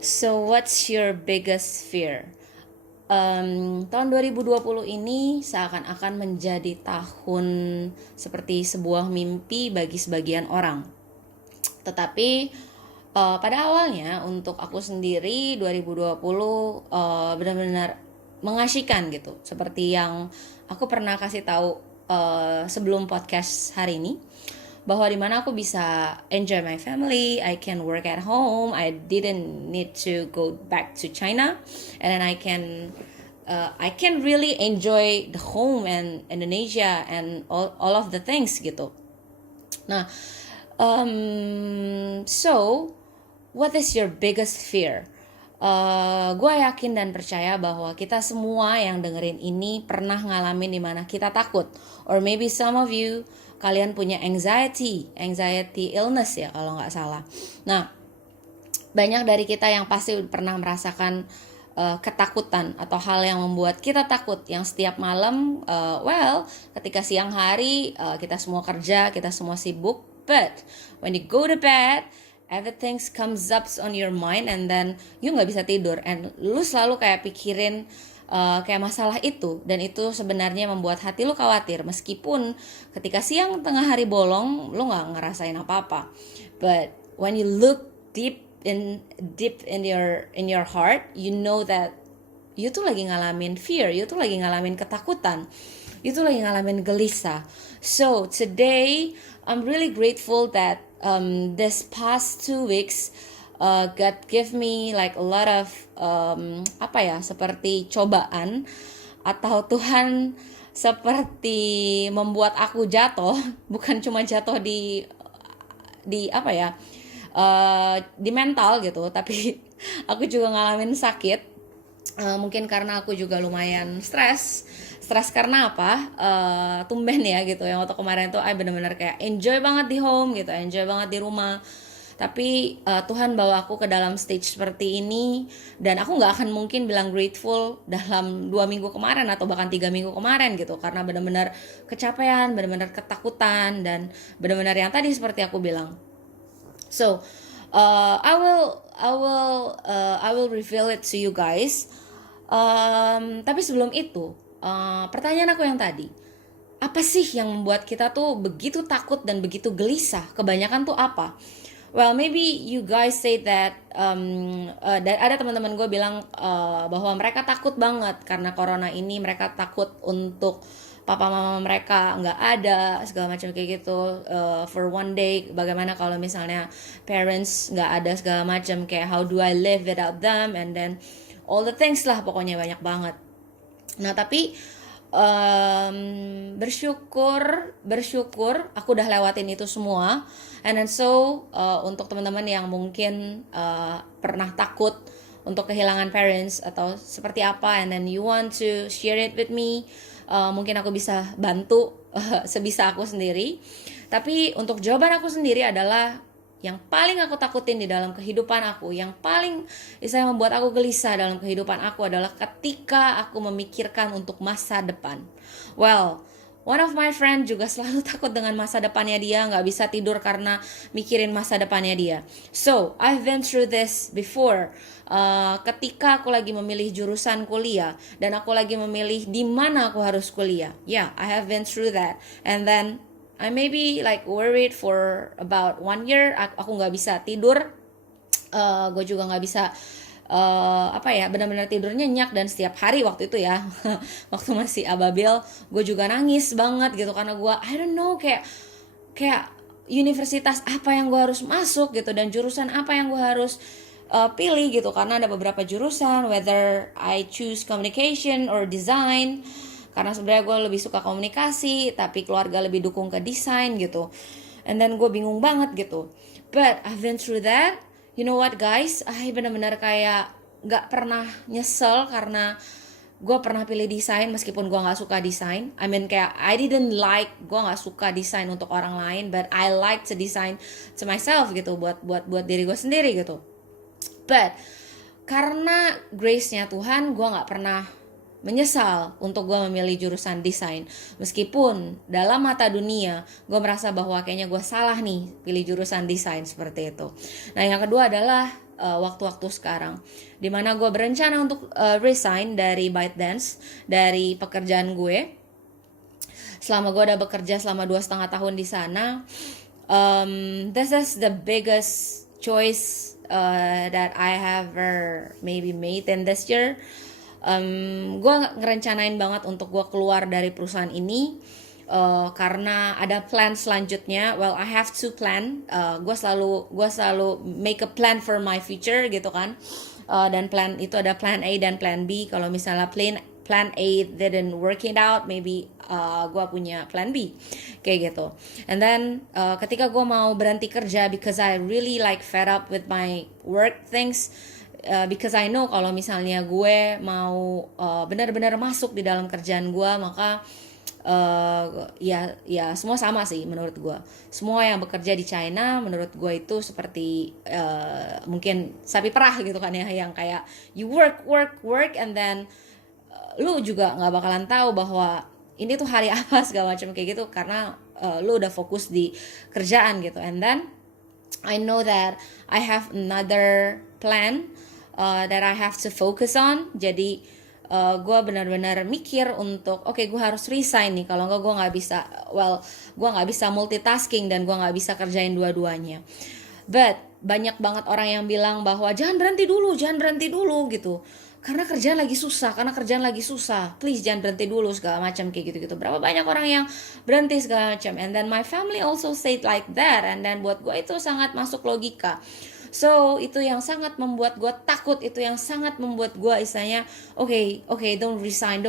So what's your biggest fear? Tahun 2020 ini seakan-akan menjadi tahun seperti sebuah mimpi bagi sebagian orang. Tetapi pada awalnya untuk aku sendiri 2020 benar-benar mengasyikan gitu. Seperti yang aku pernah kasih tahu sebelum podcast hari ini, bahwa dimana aku bisa enjoy my family, I can work at home, I didn't need to go back to China, and then I can really enjoy the home and Indonesia and all of the things gitu. Nah, so what is your biggest fear? Gue yakin dan percaya bahwa kita semua yang dengerin ini pernah ngalamin dimana kita takut, or maybe some of you kalian punya anxiety illness ya kalau nggak salah. Nah, banyak dari kita yang pasti pernah merasakan ketakutan atau hal yang membuat kita takut, yang setiap malam ketika siang hari kita semua kerja, kita semua sibuk, but when you go to bed everything comes up on your mind and then you nggak bisa tidur, and lu selalu kayak pikirin kayak masalah itu, dan itu sebenarnya membuat hati lu khawatir meskipun ketika siang tengah hari bolong lu nggak ngerasain apa-apa, but when you look deep in your heart, you know that you tuh lagi ngalamin fear, you tuh lagi ngalamin ketakutan, you tuh lagi ngalamin gelisah. So today I'm really grateful that this past 2 weeks God give me like a lot of seperti cobaan, atau Tuhan seperti membuat aku jatuh, bukan cuma jatuh di di mental gitu, tapi aku juga ngalamin sakit. Mungkin karena aku juga lumayan stres karena apa, tumben ya gitu, yang waktu kemarin tuh bener-bener kayak enjoy banget di home gitu, enjoy banget di rumah, tapi Tuhan bawa aku ke dalam stage seperti ini, dan aku nggak akan mungkin bilang grateful dalam 2 minggu kemarin atau bahkan 3 minggu kemarin gitu, karena benar-benar kecapean, benar-benar ketakutan, dan benar-benar yang tadi seperti aku bilang. So I will reveal it to you guys. Tapi sebelum itu, pertanyaan aku yang tadi, apa sih yang membuat kita tuh begitu takut dan begitu gelisah? Kebanyakan tuh apa? Well, maybe you guys say that ada teman-teman gue bilang bahwa mereka takut banget karena corona ini, mereka takut untuk papa mama mereka nggak ada, segala macam kayak gitu, for one day. Bagaimana kalau misalnya parents nggak ada, segala macam, kayak how do I live without them, and then all the things lah, pokoknya banyak banget. Nah tapi bersyukur aku udah lewatin itu semua. And then so untuk teman-teman yang mungkin pernah takut untuk kehilangan parents atau seperti apa, and then you want to share it with me, mungkin aku bisa bantu sebisa aku sendiri. Tapi untuk jawaban aku sendiri adalah, yang paling aku takutin di dalam kehidupan aku, yang paling bisa membuat aku gelisah dalam kehidupan aku adalah ketika aku memikirkan untuk masa depan. Well, one of my friend juga selalu takut dengan masa depannya dia, gak bisa tidur karena mikirin masa depannya dia. So, I've been through this before. Ketika aku lagi memilih jurusan kuliah dan aku lagi memilih di mana aku harus kuliah. Yeah, I have been through that. And then I maybe like worried for about 1 year. Aku nggak bisa tidur. Gue juga nggak bisa benar-benar tidur nyenyak, dan setiap hari waktu itu ya waktu masih ababil, gue juga nangis banget gitu karena gue I don't know, kayak universitas apa yang gue harus masuk gitu, dan jurusan apa yang gue harus pilih gitu, karena ada beberapa jurusan, whether I choose communication or design, karena sebenarnya gue lebih suka komunikasi tapi keluarga lebih dukung ke desain gitu, and then gue bingung banget gitu. But I've been through that. You know what guys, I benar-benar kayak gak pernah nyesel karena gue pernah pilih desain meskipun gue gak suka desain. I mean kayak I didn't like, gue gak suka desain untuk orang lain, but I like to design to myself gitu, buat diri gue sendiri gitu. But karena grace-nya Tuhan, gue gak pernah menyesal untuk gue memilih jurusan desain. Meskipun dalam mata dunia gue merasa bahwa kayaknya gue salah nih pilih jurusan desain seperti itu. Nah yang kedua adalah waktu-waktu sekarang, dimana gue berencana untuk resign dari ByteDance, dari pekerjaan gue. Selama gue udah bekerja selama 2,5 tahun di sana, this is the biggest choice that I have ever maybe made in this year. Gue ngerencanain banget untuk gue keluar dari perusahaan ini, karena ada plan selanjutnya. Well, I have to plan. Gue selalu make a plan for my future gitu kan. Dan plan itu ada plan A dan plan B. Kalau misalnya plan A didn't work it out, maybe gue punya plan B kayak gitu. And then ketika gue mau berhenti kerja, because I really like fed up with my work things, because I know kalau misalnya gue mau benar-benar masuk di dalam kerjaan gue, maka ya semua sama sih menurut gue. Semua yang bekerja di China menurut gue itu seperti mungkin sapi perah gitu kan ya, yang kayak you work and then lu juga nggak bakalan tahu bahwa ini tuh hari apa segala macam kayak gitu, karena lu udah fokus di kerjaan gitu. And then I know that I have another plan that I have to focus on. Jadi gue benar-benar mikir untuk gue harus resign nih, kalau enggak gue nggak bisa multitasking dan gue nggak bisa kerjain dua-duanya. But banyak banget orang yang bilang bahwa jangan berhenti dulu gitu, karena kerjaan lagi susah, please jangan berhenti dulu segala macam kayak gitu. Berapa banyak orang yang berhenti segala macam. And then my family also said like that, and then buat gue itu sangat masuk logika. So itu yang sangat membuat gue takut, itu yang sangat membuat gue istilahnya don't resign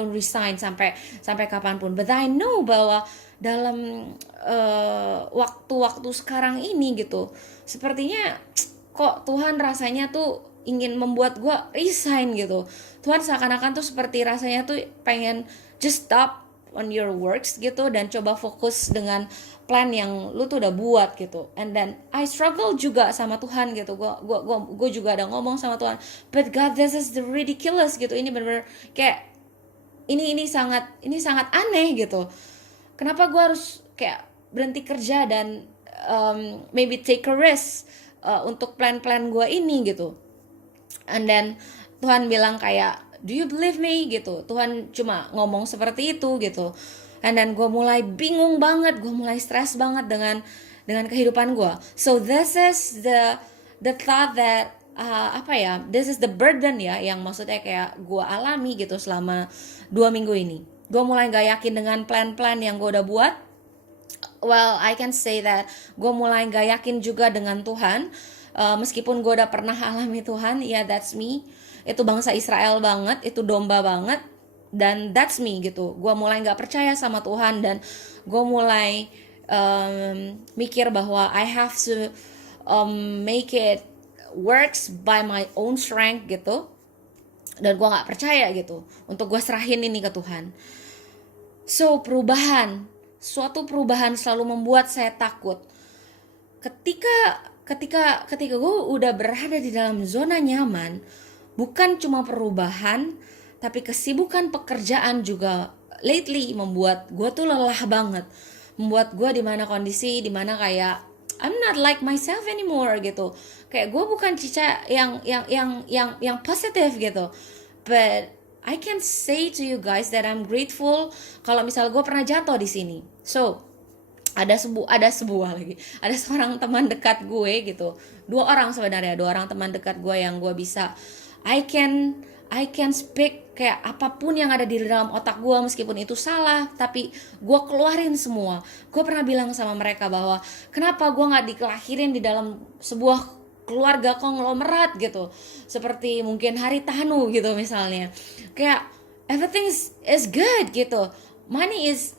sampai kapanpun. But I know bahwa dalam waktu-waktu sekarang ini gitu, sepertinya kok Tuhan rasanya tuh ingin membuat gue resign gitu. Tuhan seakan-akan tuh seperti rasanya tuh pengen just stop on your works gitu, dan coba fokus dengan plan yang lu tuh udah buat gitu. And then I struggle juga sama Tuhan gitu. Gue juga ada ngomong sama Tuhan, but God, this is the ridiculous gitu. Ini benar-benar kayak ini sangat aneh gitu. Kenapa gue harus kayak berhenti kerja dan maybe take a risk untuk plan-plan gue ini gitu. And then Tuhan bilang kayak, do you believe me gitu. Tuhan cuma ngomong seperti itu gitu. And then gue mulai bingung banget, gue mulai stres banget dengan kehidupan gue. So this is the thought that this is the burden ya, yang maksudnya kayak gue alami gitu selama 2 minggu ini. Gue mulai gak yakin dengan plan-plan yang gue udah buat. Well, I can say that gue mulai gak yakin juga dengan Tuhan. Meskipun gue udah pernah alami Tuhan, that's me. Itu bangsa Israel banget, itu domba banget, dan that's me gitu. Gue mulai gak percaya sama Tuhan, dan gue mulai mikir bahwa I have to make it works by my own strength gitu. Dan gue gak percaya gitu untuk gue serahin ini ke Tuhan. So suatu perubahan selalu membuat saya takut. Ketika gue udah berada di dalam zona nyaman, bukan cuma perubahan, tapi kesibukan pekerjaan juga lately membuat gue tuh lelah banget. Membuat gue kondisi dimana kayak I'm not like myself anymore gitu. Kayak gue bukan Cica yang positif gitu. But I can say to you guys that I'm grateful kalau misal gue pernah jatuh di sini. So ada seorang teman dekat gue gitu, 2 orang teman dekat gue yang gue bisa I can speak kayak apapun yang ada di dalam otak gue, meskipun itu salah, tapi gue keluarin semua. Gue pernah bilang sama mereka bahwa kenapa gue gak dikelahirin di dalam sebuah keluarga konglomerat gitu, seperti mungkin Haritanu gitu misalnya. Kayak everything is good gitu, money is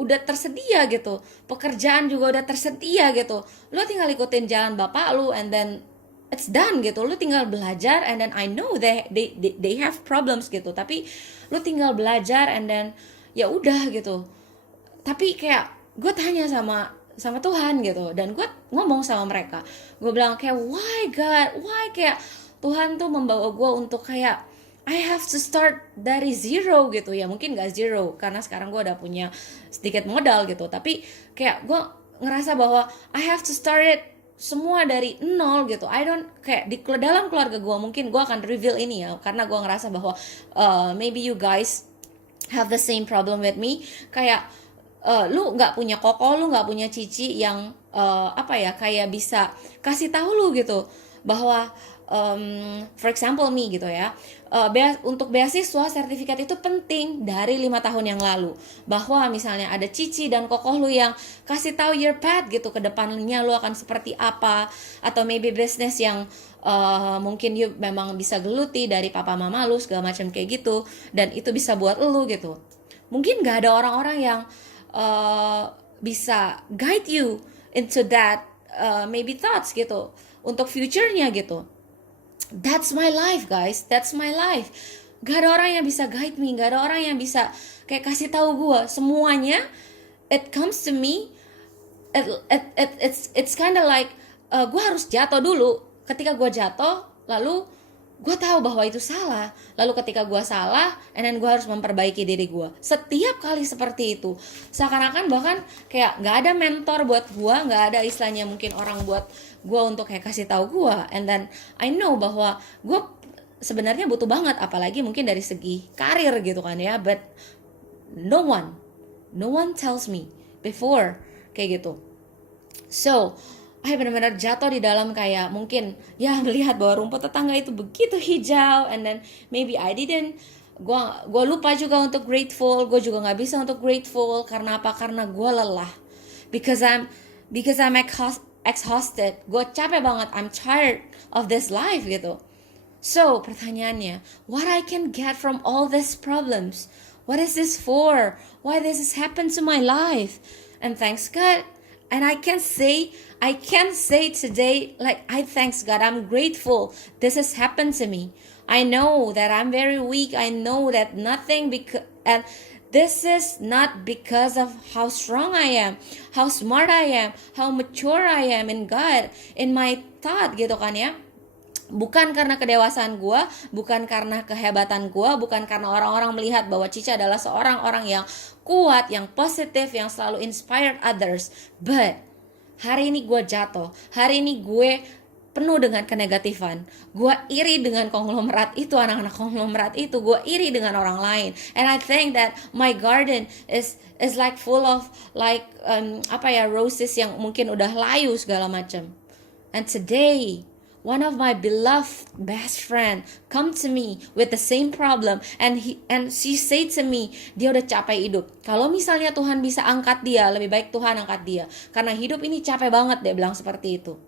udah tersedia gitu, pekerjaan juga udah tersedia gitu, lu tinggal ikutin jalan bapak lu and then it's done gitu. Lu tinggal belajar, and then I know they have problems gitu, tapi lu tinggal belajar and then ya udah gitu. Tapi kayak gue tanya sama Tuhan gitu, dan gue ngomong sama mereka, gue bilang kayak why God, why kayak Tuhan tuh membawa gue untuk kayak I have to start dari zero gitu. Ya mungkin gak zero karena sekarang gue udah punya sedikit modal gitu, tapi kayak gue ngerasa bahwa I have to start it semua dari nol gitu. I don't kayak di dalam keluarga gue, mungkin gue akan reveal ini ya, karena gue ngerasa bahwa maybe you guys have the same problem with me. Kayak lu nggak punya koko, lu nggak punya cici yang kayak bisa kasih tahu lu gitu bahwa for example me gitu ya, untuk beasiswa sertifikat itu penting dari 5 tahun yang lalu, bahwa misalnya ada cici dan kokoh lu yang kasih tahu your path gitu, ke depannya lu akan seperti apa, atau maybe business yang mungkin you memang bisa geluti dari papa mama lu segala macam kayak gitu, dan itu bisa buat lu gitu. Mungkin gak ada orang-orang yang bisa guide you into that maybe thoughts gitu untuk future-nya gitu. That's my life guys, that's my life. Gak ada orang yang bisa guide me, gak ada orang yang bisa kayak kasih tahu gue. Semuanya it comes to me. It's kind of like gue harus jatuh dulu. Ketika gue jatuh, lalu gue tahu bahwa itu salah. Lalu ketika gue salah, and then gue harus memperbaiki diri gue. Setiap kali seperti itu, seakan-akan bahkan kayak gak ada mentor buat gue, gak ada istilahnya mungkin orang buat gue untuk kayak kasih tahu gue. And then I know bahwa gue sebenarnya butuh banget, apalagi mungkin dari segi karir gitu kan ya. But no one tells me before kayak gitu. So benar-benar jatuh di dalam kayak mungkin ya melihat bahwa rumput tetangga itu begitu hijau, and then maybe I didn't, gue lupa juga untuk grateful. Gue juga nggak bisa untuk grateful karena apa? Karena gue lelah, because I'm exhausted. Gue capek banget, I'm tired of this life gitu. So pertanyaannya, what I can get from all these problems? What is this for? Why this has happened to my life? And thanks God. And I can say today, like, I thanks God, I'm grateful this has happened to me. I know that I'm very weak. I know that and this is not because of how strong I am, how smart I am, how mature I am in God, in my thought gitu kan ya. Bukan karena kedewasaan gue, bukan karena kehebatan gue, bukan karena orang-orang melihat bahwa Cica adalah seorang orang yang kuat, yang positif, yang selalu inspired others. But hari ini gue jatuh, hari ini gue penuh dengan kenegatifan. Gue iri dengan konglomerat itu, anak-anak konglomerat itu. Gue iri dengan orang lain. And I think that my garden is like full of like roses yang mungkin udah layu segala macam. And today, one of my beloved best friend come to me with the same problem, and she said to me, dia udah capek hidup. Kalau misalnya Tuhan bisa angkat dia, lebih baik Tuhan angkat dia, karena hidup ini capek banget, dia bilang seperti itu.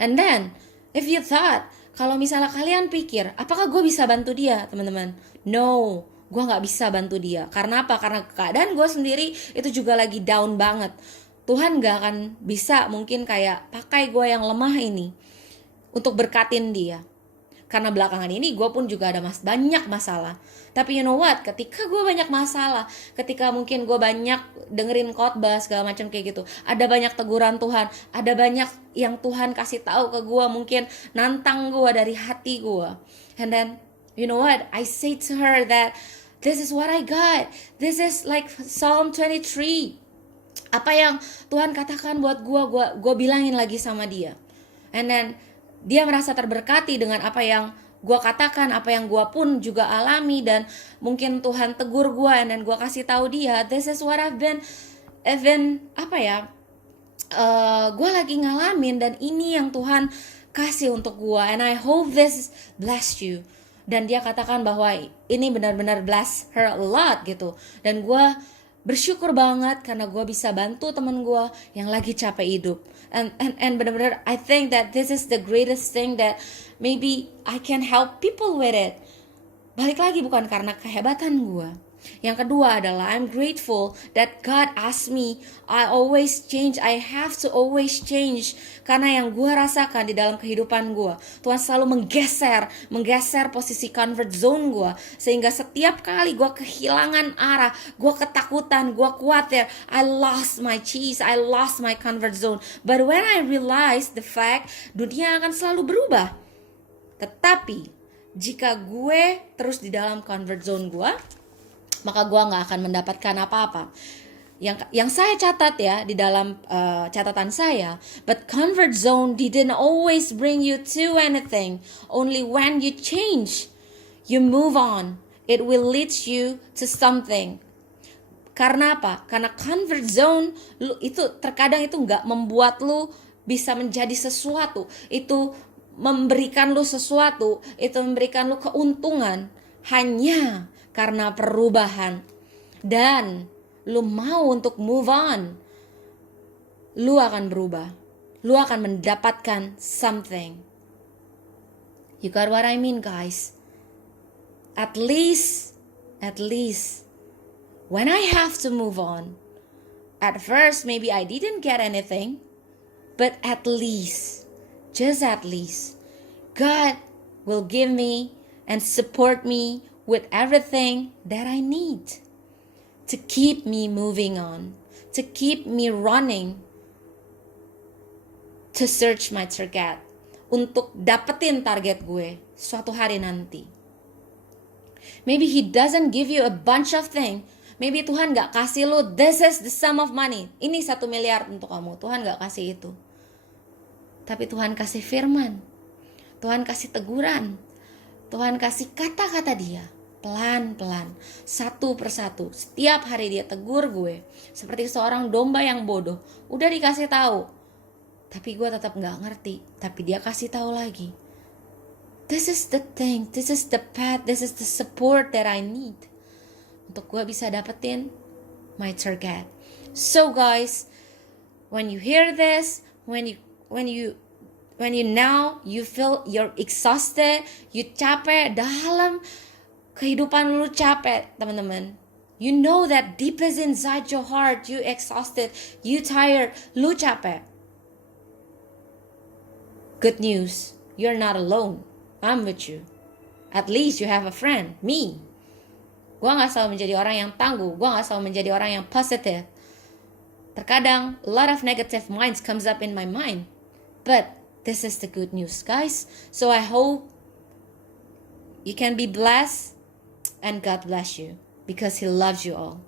And then if you thought, kalau misalnya kalian pikir, apakah gue bisa bantu dia, teman-teman? No, gue nggak bisa bantu dia. Karena apa? Karena keadaan gue sendiri itu juga lagi down banget. Tuhan gak akan bisa mungkin kayak pakai gue yang lemah ini untuk berkatin dia. Karena belakangan ini gue pun juga ada banyak masalah. Tapi you know what, ketika gue banyak masalah, ketika mungkin gue banyak dengerin khotbah segala macam kayak gitu, ada banyak teguran Tuhan, ada banyak yang Tuhan kasih tahu ke gue, mungkin nantang gue dari hati gue. And then you know what, I say to her that this is what I got. This is like Psalm 23. Apa yang Tuhan katakan buat gue bilangin lagi sama dia. And then dia merasa terberkati dengan apa yang gue katakan, apa yang gue pun juga alami, dan mungkin Tuhan tegur gue, dan gue kasih tahu dia, this is what I've been gue lagi ngalamin, dan ini yang Tuhan kasih untuk gue, and I hope this bless you. Dan dia katakan bahwa ini benar-benar bless her a lot gitu, dan gue bersyukur banget karena gue bisa bantu teman gue yang lagi capek hidup. And benar-benar I think that this is the greatest thing that maybe I can help people with it. Balik lagi, bukan karena kehebatan gue. Yang kedua adalah I'm grateful that God asked me, I always change, I have to always change. Karena yang gue rasakan di dalam kehidupan gue, Tuhan selalu menggeser posisi comfort zone gue, sehingga setiap kali gue kehilangan arah, gue ketakutan, gue khawatir, I lost my cheese, I lost my comfort zone. But when I realized the fact, dunia akan selalu berubah. Tetapi jika gue terus di dalam comfort zone gue, maka gue gak akan mendapatkan apa-apa. yang saya catat ya di dalam catatan saya, but comfort zone didn't always bring you to anything. Only when you change, you move on, it will lead you to something. Karena apa? Karena comfort zone lu itu terkadang itu nggak membuat lu bisa menjadi sesuatu. Itu memberikan lu sesuatu, itu memberikan lu keuntungan hanya karena perubahan. Dan lu mau untuk move on, lu akan berubah. Lu akan mendapatkan something. You got what I mean, guys? At least when I have to move on, at first maybe I didn't get anything, but at least, just at least, God will give me and support me with everything that I need to keep me moving on, to keep me running, to search my target, untuk dapetin target gue suatu hari nanti. Maybe He doesn't give you a bunch of things. Maybe Tuhan gak kasih lu, this is the sum of money, ini 1 miliar untuk kamu. Tuhan gak kasih itu. Tapi Tuhan kasih firman, Tuhan kasih teguran, Tuhan kasih kata-kata Dia, pelan-pelan, satu persatu. Setiap hari Dia tegur gue, seperti seorang domba yang bodoh. Udah dikasih tahu, tapi gue tetap gak ngerti. Tapi Dia kasih tahu lagi. This is the thing, this is the path, this is the support that I need untuk gue bisa dapetin my target. So guys, when you hear this, when you now you feel you're exhausted, you capek dalam kehidupan lu, capek teman-teman. You know that deepest inside your heart, you exhausted, you tired, lu capek. Good news, you're not alone. I'm with you. At least you have a friend, me. Gue gak selalu menjadi orang yang tangguh. Gue gak selalu menjadi orang yang positive. Terkadang, a lot of negative minds comes up in my mind. But, this is the good news, guys. So I hope you can be blessed. And God bless you. Because He loves you all.